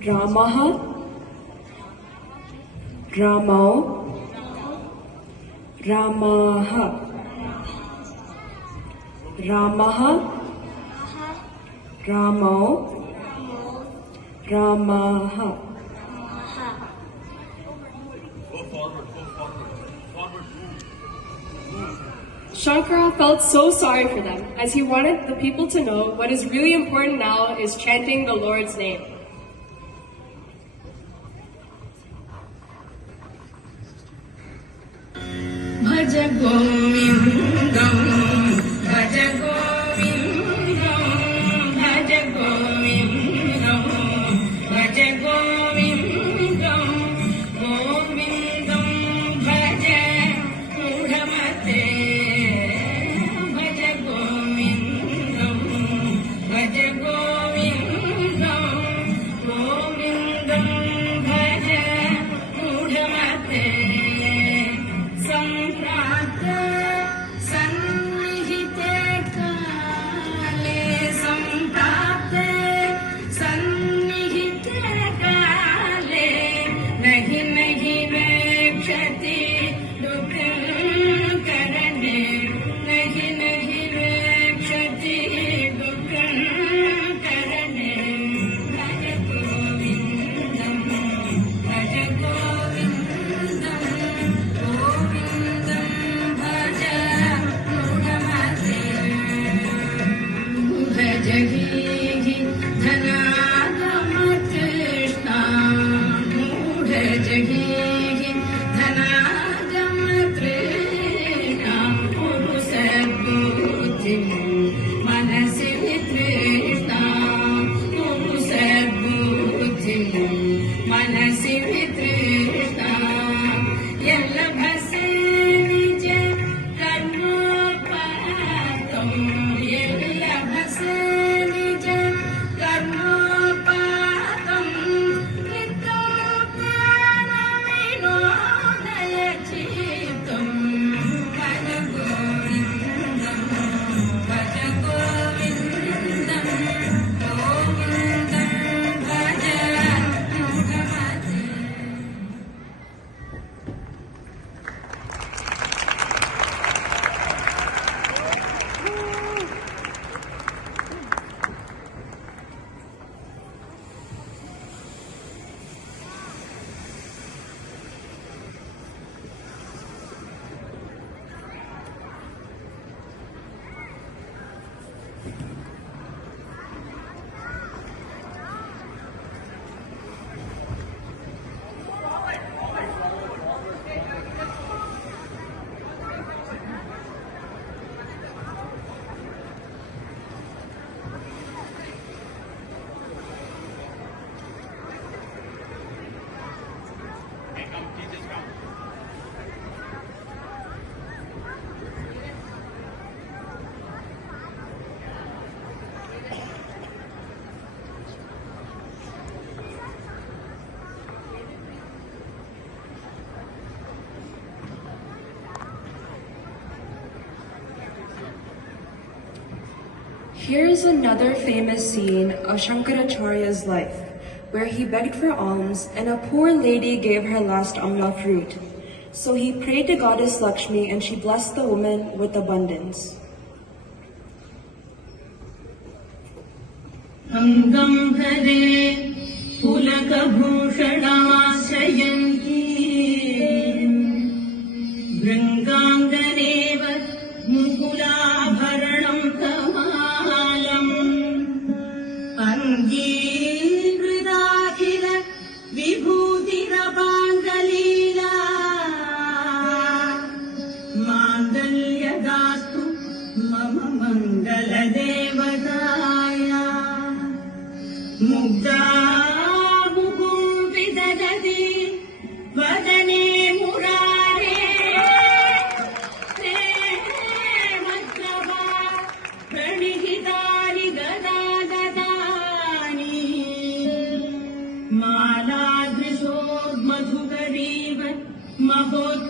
Ramaha, Ramau, Ramaha, Ramaha, Ramau, Ramaha. Shankara felt so sorry for them, as he wanted the people to know what is really important now is chanting the Lord's name. Bhaja Govindam, Bhaja Govindam, Bhaja Govindam, Bhaja Govindam, Govindam Bhaja Mudhamate, Bhaja Govindam, Bhaja Govindam, Govindam Bhaja Mudhamate. Samprate sannihite kale, samprate sannihite kale, nahi nahi vekshati dukkam karane, nahi nahi vekshati dukkam karane. Bhaja Govindam, Bhaja Govindam, Govindam Bhaja Mudhamate. Mudhajahi dhanagama Krishna, Mudhajahi dhanagama Krishna, Guru Sadbuddhim Manasi Vitrishna, Guru Sadbuddhim Manasi Vitrishna. Yallabhase nij karmopatam, yallabhase nij karmopatam, nityam pranaminoodaya chitam. Bhaja Govindam, Bhaja Govindam, Govindam Bhaja Mudhamate. Here's another famous scene of Shankaracharya's life, where he begged for alms and a poor lady gave her last amla fruit. So he prayed to Goddess Lakshmi and she blessed the woman with abundance. Angam Hare Pulaka Bhushanamasayanti, Vringanganeva Mukulaabharanam Kamalam, Angirvridakila Vibhutirabhangalila, Mangalyadastu Mama Mangala Devadaya. Mugda mugum vidadati vadane murare, prematrava pranihitani gadadadani, maladrisod madhugariva mahot